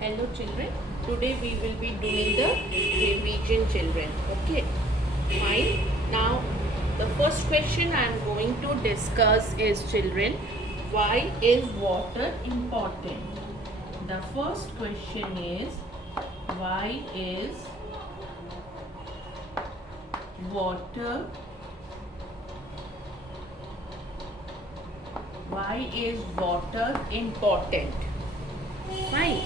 Hello children, today we will be doing the revision children. Okay, fine. Now the first question I am going to discuss is children, why is water important? The first question is, why is water important? Fine.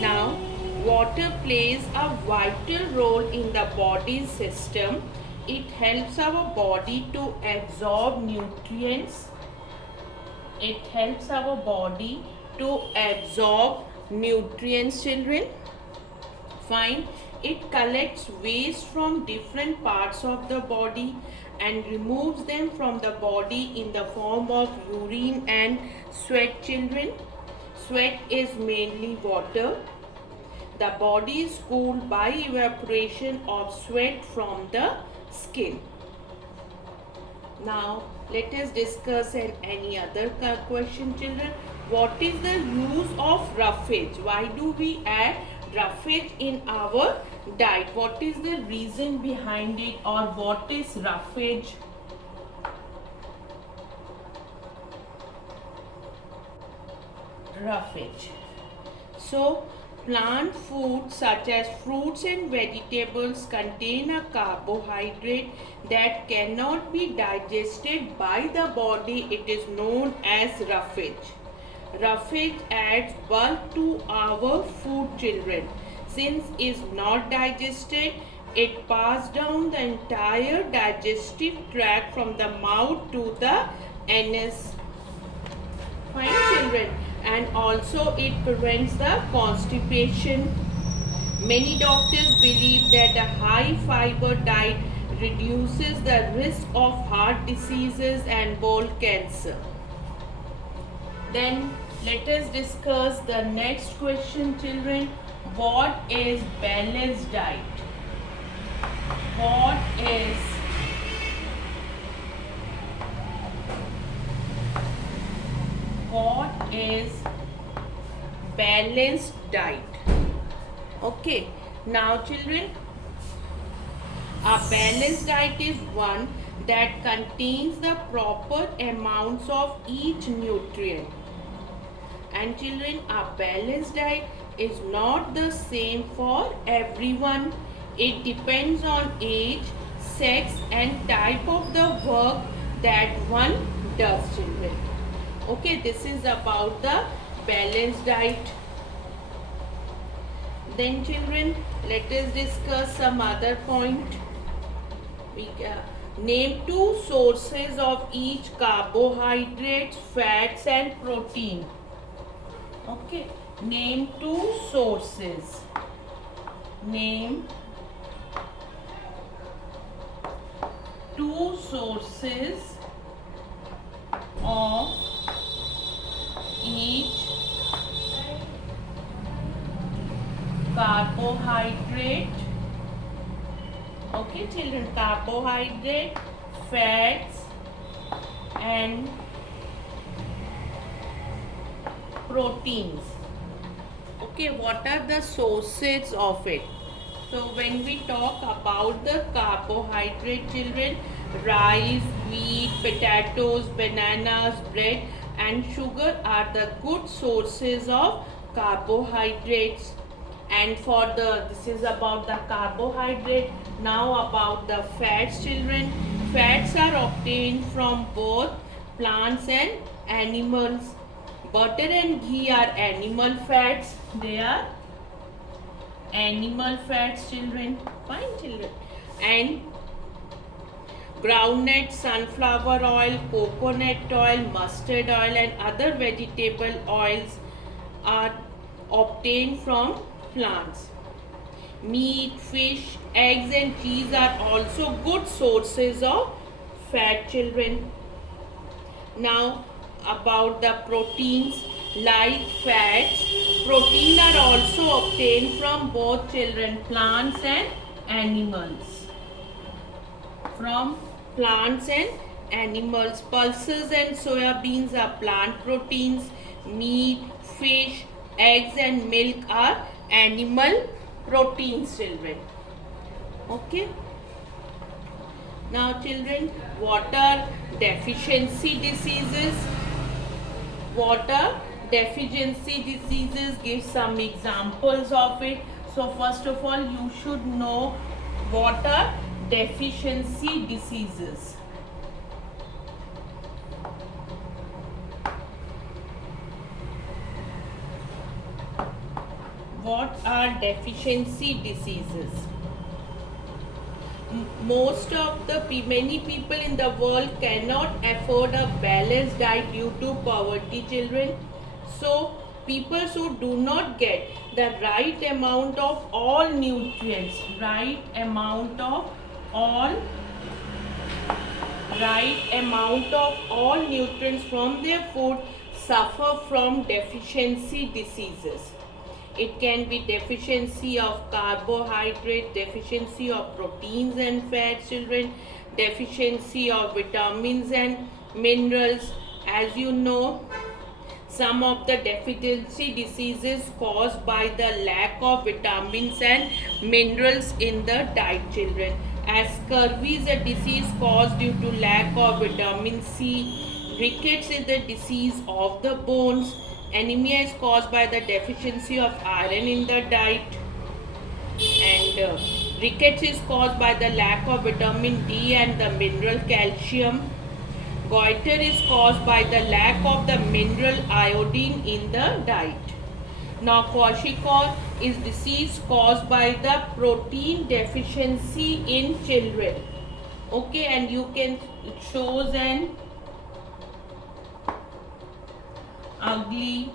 Now, water plays a vital role in the body system. It helps our body to absorb nutrients. Children. Fine. It collects waste from different parts of the body and removes them from the body in the form of urine and sweat, children. Sweat is mainly water. The body is cooled by evaporation of sweat from the skin. Now, let us discuss any other question, children. What is the use of roughage? Why do we add roughage in our diet? What is the reason behind it, or what is roughage? So, plant foods such as fruits and vegetables contain a carbohydrate that cannot be digested by the body. It is known as roughage. Roughage adds bulk to our food, children. Since it is not digested, it passes down the entire digestive tract from the mouth to the anus. Fine, children. And also it prevents the constipation. Many doctors believe that a high fiber diet reduces the risk of heart diseases and bowel cancer. Then let us discuss the next question, children. What is balanced diet? What is balanced diet? Okay, now children, a balanced diet is one that contains the proper amounts of each nutrient. And children, a balanced diet is not the same for everyone. It depends on age, sex and type of the work that one does, children. Okay, this is about the balanced diet. Then children, let us discuss some other point. Name two sources of each carbohydrates, fats and protein. Okay, name two sources. Name two sources of each carbohydrate. Okay, children, carbohydrate, fats and proteins. Okay, what are the sources of it? So when we talk about the carbohydrate, children, rice, wheat, potatoes, bananas, bread and sugar are the good sources of carbohydrates. And for this is about the carbohydrate. Now about the fats, children. Fats are obtained from both plants and animals. Butter and ghee are animal fats. They are animal fats, children. Fine, children. And groundnut, sunflower oil, coconut oil, mustard oil and other vegetable oils are obtained from plants. Meat, fish, eggs and cheese are also good sources of fat, children. Now about the proteins, like fats, protein are also obtained from both, children, plants and animals. From plants and animals. Pulses and soya beans are plant proteins. Meat, fish, eggs and milk are animal proteins, children. Okay. Now children, what are deficiency diseases? What are deficiency diseases? Give some examples of it. So first of all, you should know what are deficiency diseases. What are deficiency diseases? Many people in the world cannot afford a balanced diet due to poverty, children. So people who do not get the right amount of all nutrients, right amount of all nutrients from their food suffer from deficiency diseases. It can be deficiency of carbohydrate, deficiency of proteins and fats, children, deficiency of vitamins and minerals. As you know, some of the deficiency diseases caused by the lack of vitamins and minerals in the diet, children. As scurvy is a disease caused due to lack of vitamin C, rickets is the disease of the bones, anemia is caused by the deficiency of iron in the diet, and rickets is caused by the lack of vitamin D and the mineral calcium. Goiter is caused by the lack of the mineral iodine in the diet. Now kwashiorkor is disease caused by the protein deficiency in children. Okay, and it shows an ugly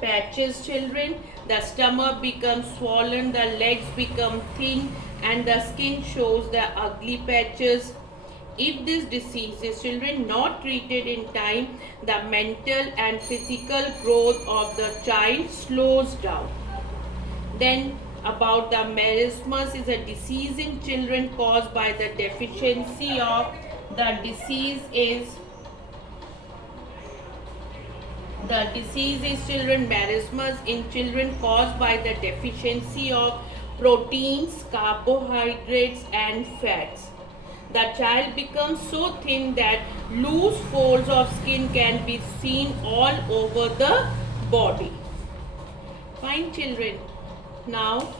patches, children. The stomach becomes swollen, the legs become thin, and the skin shows the ugly patches. If this disease is, children, not treated in time, the mental and physical growth of the child slows down. Then about the marasmus is a disease in children caused by the deficiency of the disease is children, marasmus in children caused by the deficiency of proteins, carbohydrates and fats. The child becomes so thin that loose folds of skin can be seen all over the body. Fine, children. Now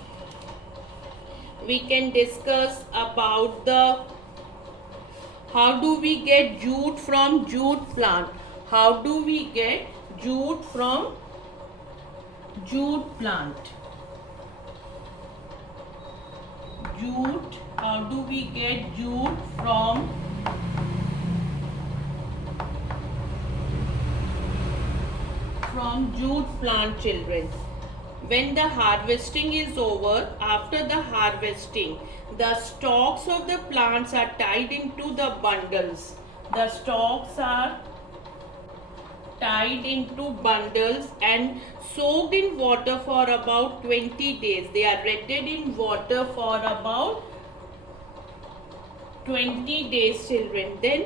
we can discuss about how do we get jute from jute plant. How do we get jute from jute plant? How do we get jute from jute plant, children? When the harvesting is over, after the harvesting, the stalks of the plants are tied into the bundles. The stalks are tied into bundles and soaked in water for about 20 days. They are wetted in water for about 20 days, children. Then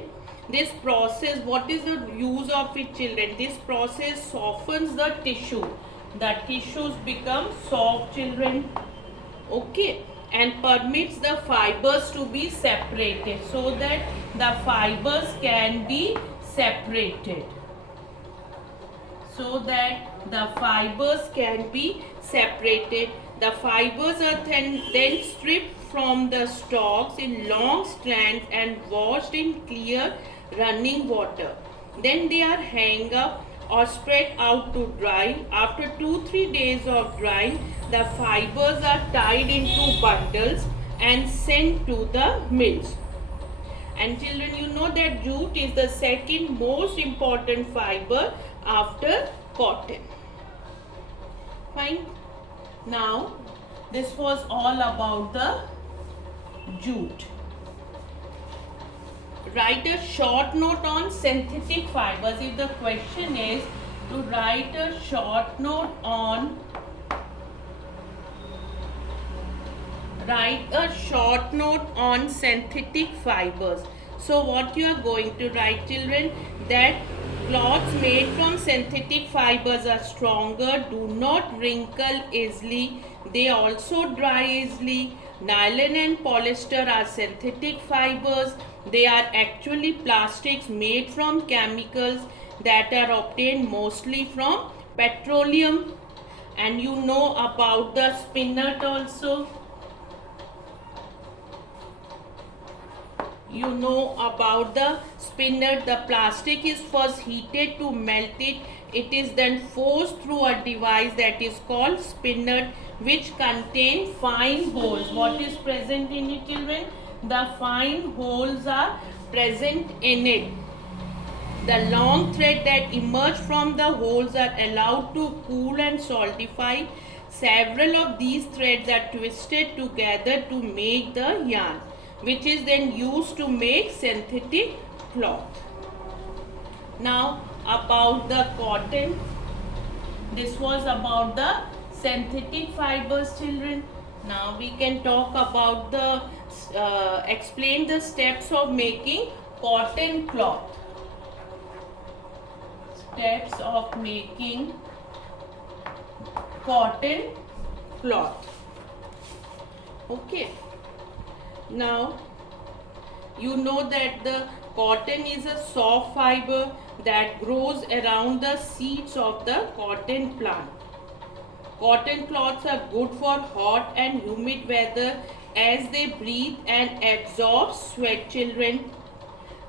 this process, what is the use of it, children? This process softens the tissue. The tissues become soft, children. Okay, and permits the fibers to be separated so that the fibers can be separated. The fibers are then stripped from the stalks in long strands and washed in clear running water. Then they are hung up or spread out to dry. After 2-3 days of drying, the fibers are tied into bundles and sent to the mills. And children, you know that jute is the second most important fiber after cotton. Fine. Now, this was all about the jute. Write a short note on synthetic fibers. If the question is to write a short note on synthetic fibers. So what you are going to write, children, that Cloths made from synthetic fibers are stronger, do not wrinkle easily, they also dry easily. Nylon and polyester are synthetic fibers. They are actually plastics made from chemicals that are obtained mostly from petroleum. And you know about the spinnert also. You know about the spinnert. The plastic is first heated to melt it. It is then forced through a device that is called spinnert, which contains fine holes. What is present in it, children? The fine holes are present in it. The long thread that emerge from the holes are allowed to cool and solidify. Several of these threads are twisted together to make the yarn, which is then used to make synthetic cloth. Now about the cotton. This was about the synthetic fibers, children. Now we can talk about the explain the steps of making cotton cloth. Steps of making cotton cloth. Okay. Now you know that the cotton is a soft fiber that grows around the seeds of the cotton plant. Cotton cloths are good for hot and humid weather as they breathe and absorb sweat, children.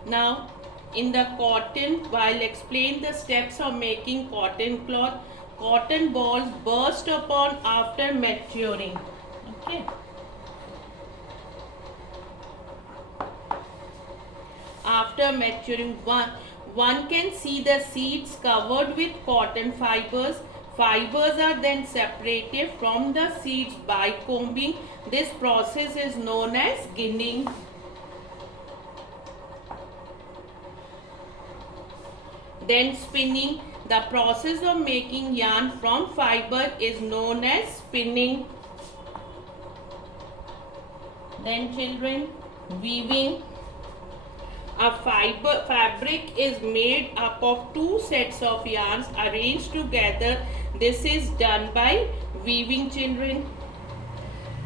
Now in the cotton, while explain the steps of making cotton cloth, cotton balls burst upon after maturing. Okay. After maturing, one can see the seeds covered with cotton fibers. Fibers are then separated from the seeds by combing. This process is known as ginning. Then spinning. The process of making yarn from fiber is known as spinning. Then children, weaving. A fabric is made up of two sets of yarns arranged together. This is done by weaving, children.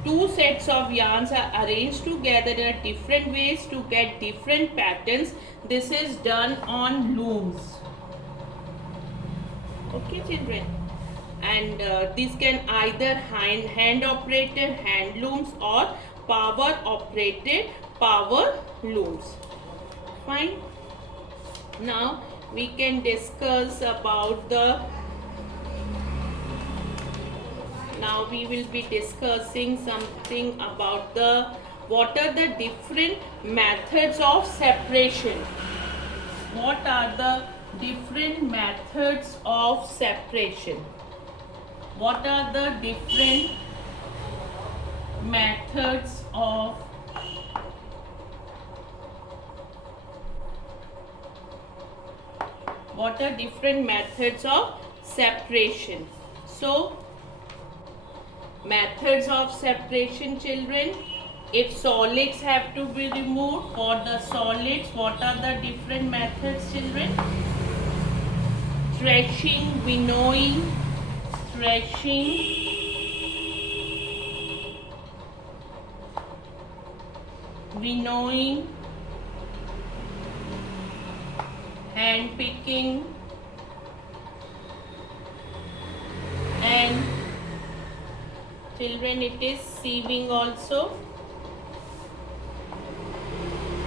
Two sets of yarns are arranged together in different ways to get different patterns. This is done on looms. Okay, children. And this can either hand operated hand looms or power operated power looms. Fine. Now we can discuss about the now we will be discussing something about the what are the different methods of separation. What are the different methods of separation? What are the different methods of separation? So, methods of separation, children. If solids have to be removed, for the solids, what are the different methods, children? Threshing, winnowing, hand picking, and children, it is sieving also.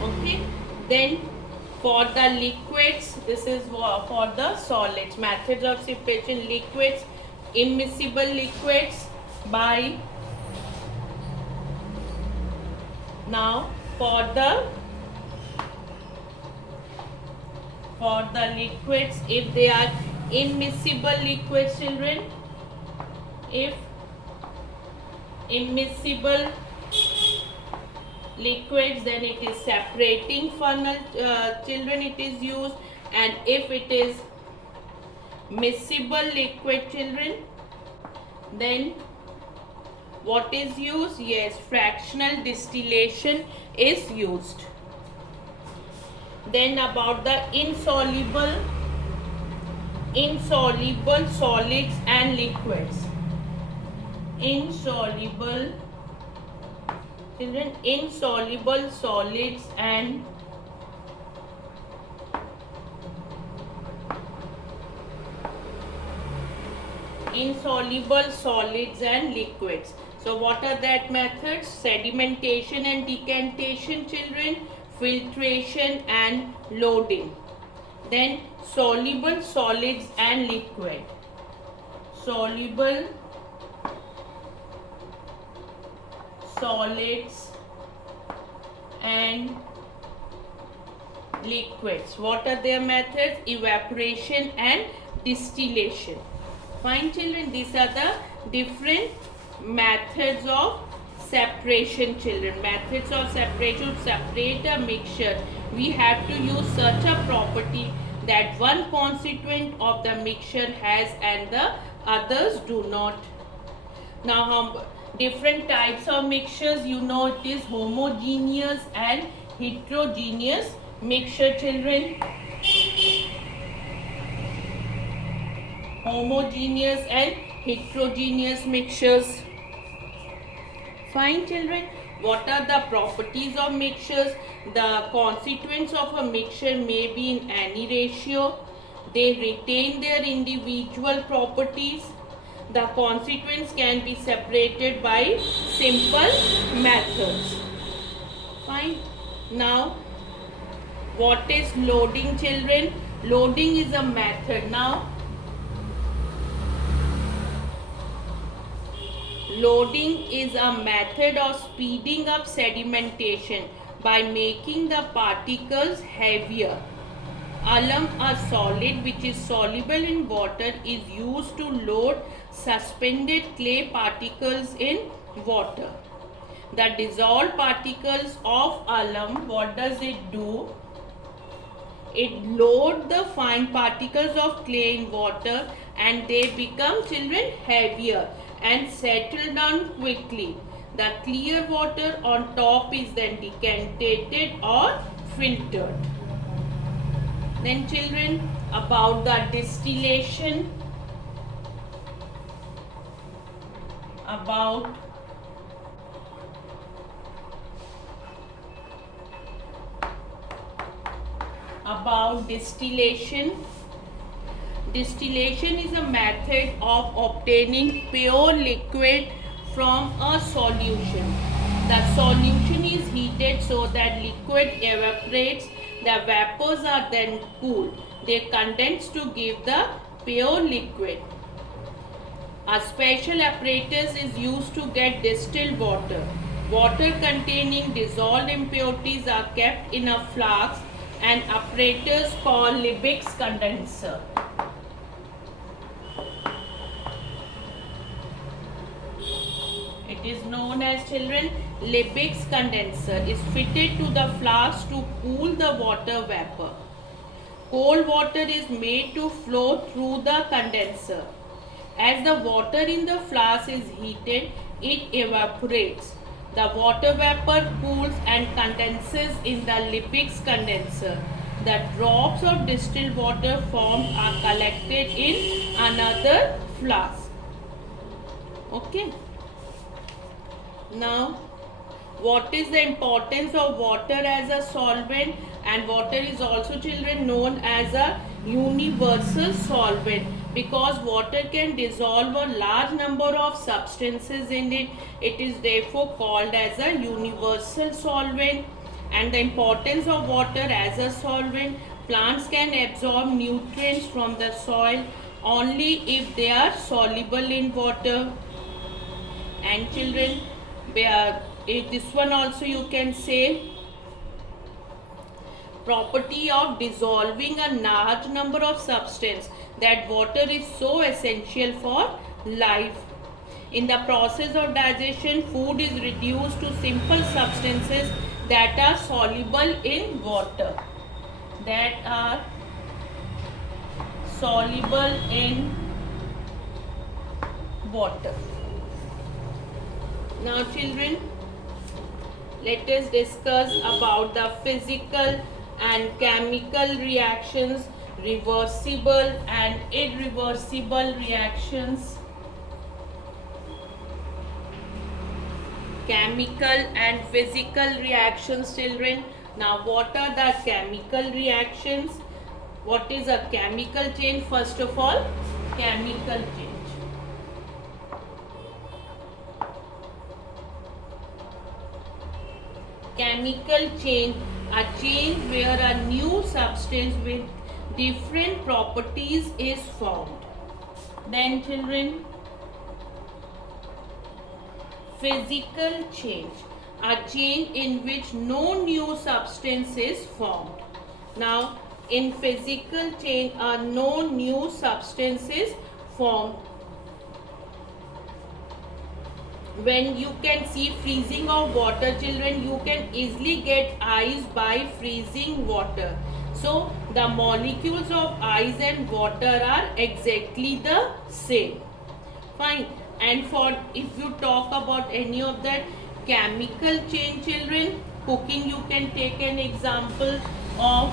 Okay. Then for the liquids, this is for the solids. Methods of separation: liquids, immiscible liquids by. Now for the liquids, if they are immiscible liquids, children, if immiscible liquids, then it is separating funnel, children, it is used. And if it is miscible liquid, children, then what is used? Yes, fractional distillation is used. Then about the insoluble insoluble solids and liquids. Insoluble, children, insoluble solids and liquids. So what are that methods? Sedimentation and decantation, children, filtration and loading. Then soluble solids and liquid. Soluble solids and liquids. What are their methods? Evaporation and distillation. Fine, children, these are the different methods of separation, children. Methods of separation. To separate a mixture, we have to use such a property that one constituent of the mixture has and the others do not. Now, different types of mixtures, you know, it is homogeneous and heterogeneous mixture, children. Homogeneous and heterogeneous mixtures. Fine, children. What are the properties of mixtures? The constituents of a mixture may be in any ratio. They retain their individual properties. The constituents can be separated by simple methods. Fine. Now, what is loading, children? Loading is a method. Now, loading is a method of speeding up sedimentation by making the particles heavier. Alum, a solid which is soluble in water, is used to load suspended clay particles in water. The dissolved particles of alum, what does it do? It loads the fine particles of clay in water and they become, children, heavier and settle down quickly. The clear water on top is then decanted or filtered. Then, children, about the distillation. About distillation. Distillation is a method of obtaining pure liquid from a solution. The solution is heated so that liquid evaporates. The vapors are then cooled. They condense to give the pure liquid. A special apparatus is used to get distilled water. Water containing dissolved impurities are kept in a flask. An apparatus called Liebig's condenser. It is known as, children, Liebig's condenser is fitted to the flask to cool the water vapor. Cold water is made to flow through the condenser. As the water in the flask is heated, it evaporates. The water vapor cools and condenses in the Liebig's condenser. The drops of distilled water formed are collected in another flask. Okay. Now, what is the importance of water as a solvent? And water is also, children, known as a universal solvent because water can dissolve a large number of substances in it. It is therefore called as a universal solvent. And the importance of water as a solvent: plants can absorb nutrients from the soil only if they are soluble in water. And, children, this one also you can say property of dissolving a large number of substance, that water is so essential for life. In the process of digestion, food is reduced to simple substances that are soluble in water. That are soluble in water. Now, children, let us discuss about the physical and chemical reactions reversible and irreversible reactions, chemical and physical reactions, children. Now what are the chemical reactions? What is a chemical change? First of all, chemical change. Chemical change, a change where a new substance with different properties is formed. Then children, physical change, a change in which no new substance is formed. Now, in physical change, no new substance is formed. When you can see freezing of water, children, you can easily get ice by freezing water. So, the molecules of ice and water are exactly the same. Fine. And for if you talk about any of that chemical change, children, cooking, you can take an example of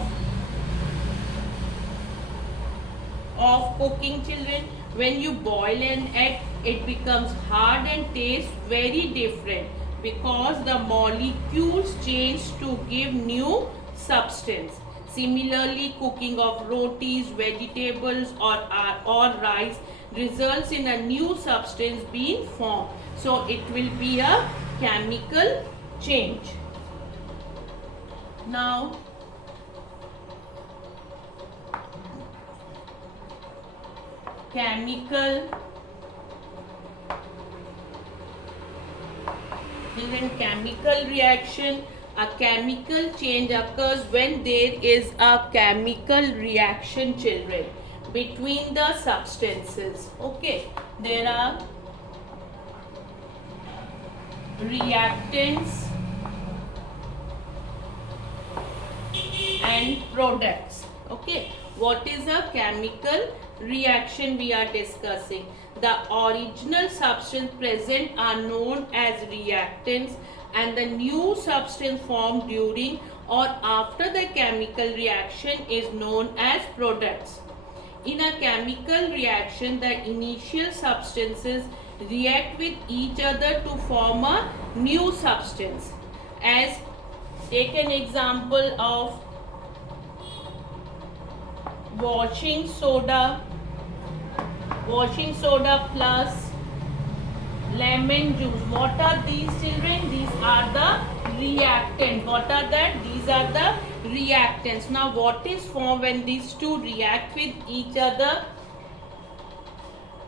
cooking, children. When you boil an egg, it becomes hard and tastes very different because the molecules change to give new substance. Similarly, cooking of rotis, vegetables or rice results in a new substance being formed. So it will be a chemical change. Now, chemical reaction, a chemical change occurs when there is a chemical reaction, children, between the substances. Okay, there are reactants and products. Okay, what is a chemical reaction we are discussing? The original substance present are known as reactants and the new substance formed during or after the chemical reaction is known as products. In a chemical reaction, the initial substances react with each other to form a new substance. As take an example of washing soda plus lemon juice. What are these, children? These are the reactants. What are that? These are the reactants. Now what is formed when these two react with each other?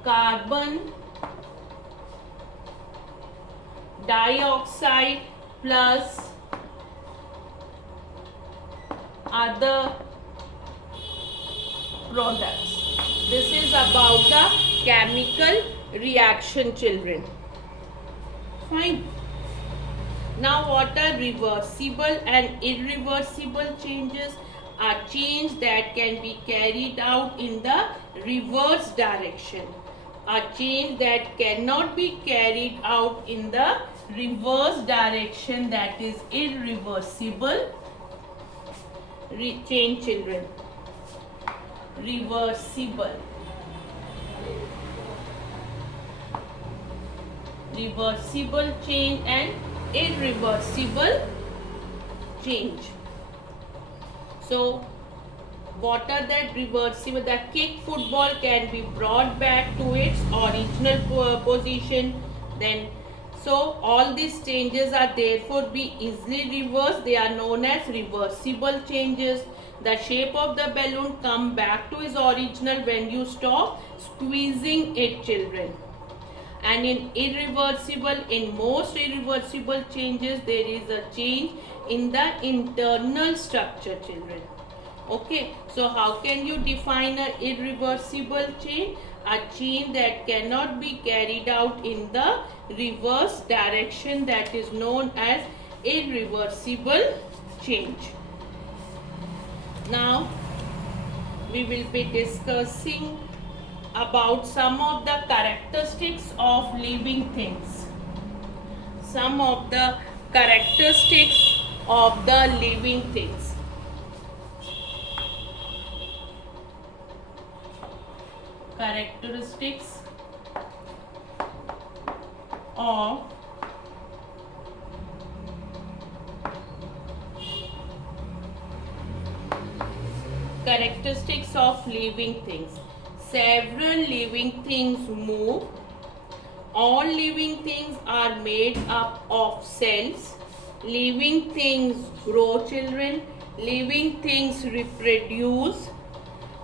Carbon dioxide plus other products. This is about the chemical reaction, children. Fine. Now what are reversible and irreversible changes? A change that can be carried out in the reverse direction. A change that cannot be carried out in the reverse direction, that is irreversible change, children. Reversible change and irreversible change. So what are that reversible? The kick football can be brought back to its original position. Then so all these changes are therefore be easily reversed. They are known as reversible changes. The shape of the balloon come back to its original when you stop squeezing it, children. And in most irreversible changes, there is a change in the internal structure, children. Okay, so how can you define an irreversible change? A change that cannot be carried out in the reverse direction, that is known as irreversible change. Now we will be discussing about some of the characteristics of living things. Some of the characteristics of the living things. Characteristics of living things. Several living things move. All living things are made up of cells. Living things grow, children. Living things reproduce.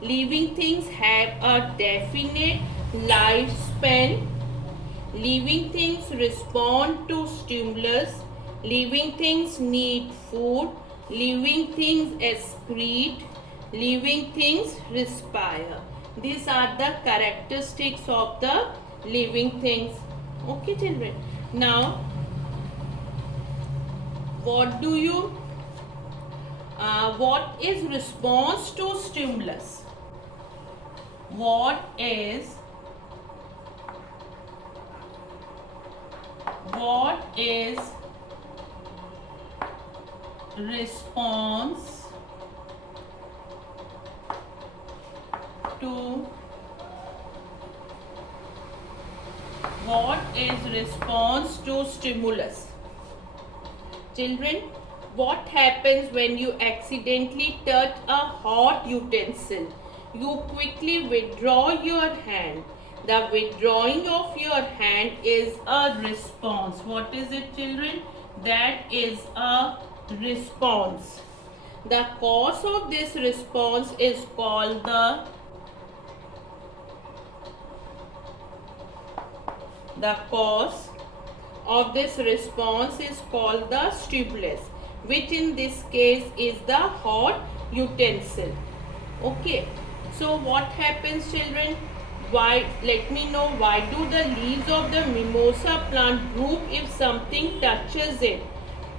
Living things have a definite lifespan. Living things respond to stimulus. Living things need food. Living things excrete. Living things respire. These are the characteristics of the living things. Okay, children. Now, what is response to stimulus? What is response to stimulus? Children, what happens when you accidentally touch a hot utensil? You quickly withdraw your hand. The withdrawing of your hand is a response. What is it, children? That is a response. The cause of this response is called the stimulus, which in this case is the hot utensil. Okay, so what happens, children? Let me know, why do the leaves of the mimosa plant droop if something touches it?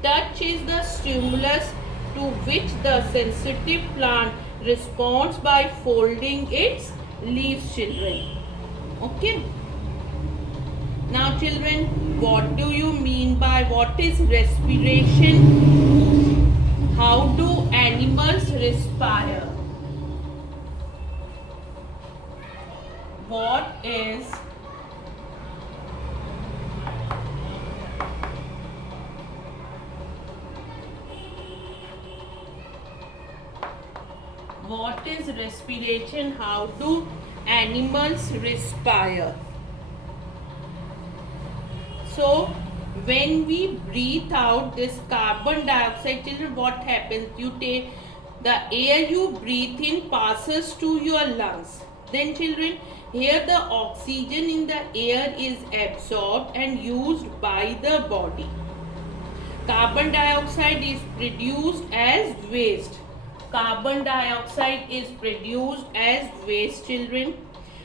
Touch is the stimulus to which the sensitive plant responds by folding its leaves, children. Okay. Now, children, what do you mean by what is respiration? How do animals respire? What is respiration? How do animals respire? So, when we breathe out this carbon dioxide, children, what happens? You take the air you breathe in passes to your lungs. Then, children, here the oxygen in the air is absorbed and used by the body. Carbon dioxide is produced as waste. Children.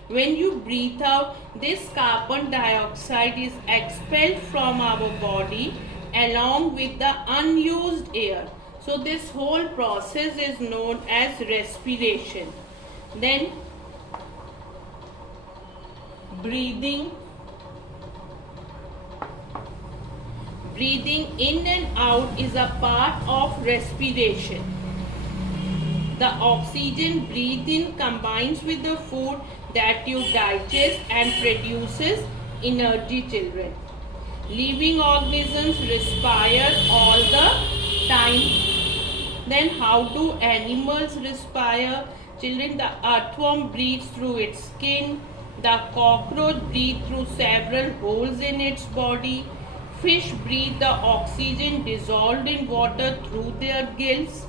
When you breathe out, this carbon dioxide is expelled from our body along with the unused air. So this whole process is known as respiration. Then breathing in and out is a part of respiration. The oxygen breathed in combines with the food that you digest and produces energy, children. Living organisms respire all the time. Then how do animals respire? Children, the earthworm breathes through its skin. The cockroach breathes through several holes in its body. Fish breathe the oxygen dissolved in water through their gills.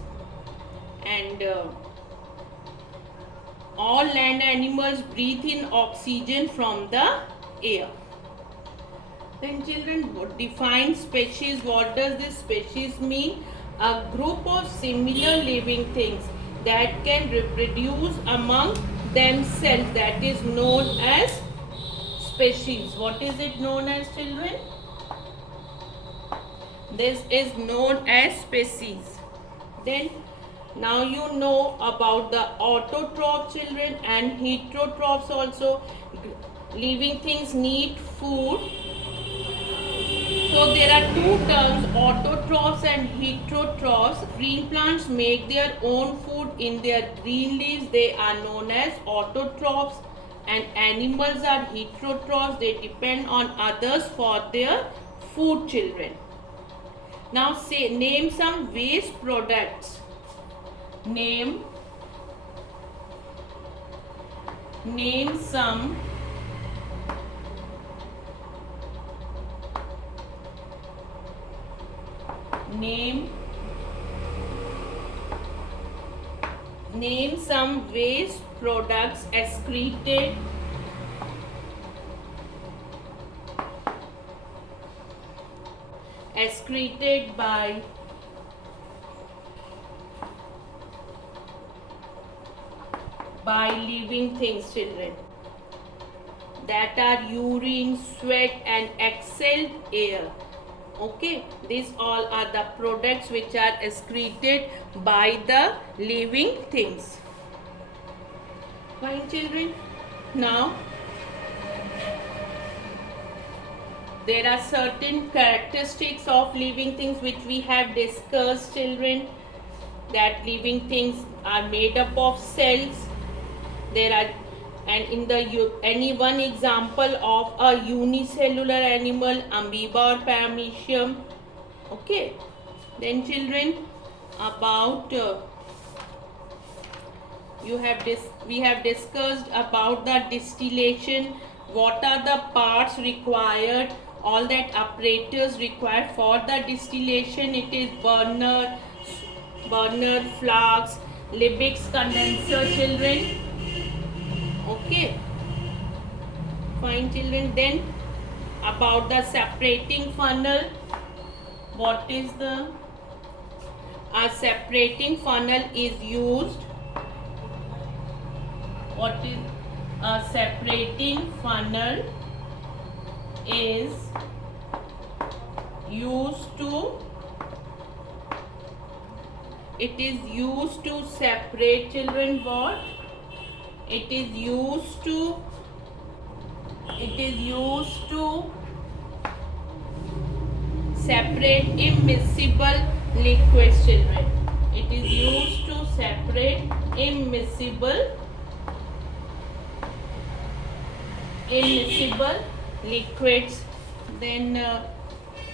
And all land animals breathe in oxygen from the air. Then, children, define species. What does this species mean? A group of similar living things that can reproduce among themselves, that is known as species. What is it known as, children? This is known as species. Then now you know about the autotrophs, children, and heterotrophs also. Living things need food. So there are two terms, autotrophs and heterotrophs. Green plants make their own food in their green leaves. They are known as autotrophs. and animals are heterotrophs. They depend on others for their food, children. Now say, name some waste products. Name some waste products excreted by living things, children. That are urine, sweat and exhaled air. Okay, these all are the products which are excreted by the living things. Fine, children. Now, there are certain characteristics of living things which we have discussed, children. That living things are made up of cells. There are, and in the any one example of a unicellular animal, amoeba or paramecium. Okay, then children, about we have discussed about the distillation. What are the parts required, all that apparatus required for the distillation? It is burner, flask, Liebig's condenser, children. Okay, fine, children. Then about the separating funnel. What is a separating funnel is used? What is a separating funnel is used to? It is used to separate, children, what? It is used to separate immiscible liquids, children. It is used to separate immiscible liquids. Then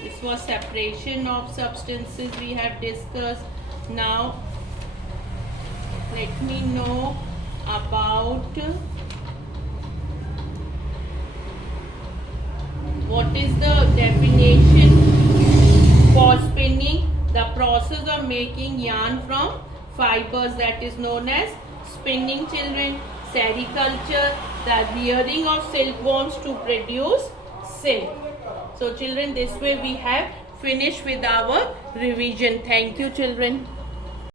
this was separation of substances we have discussed. Now let me know about what is the definition for spinning. The process of making yarn from fibers, that is known as spinning, children. Sericulture, the rearing of silkworms to produce silk. So children, this way we have finished with our revision. Thank you, children.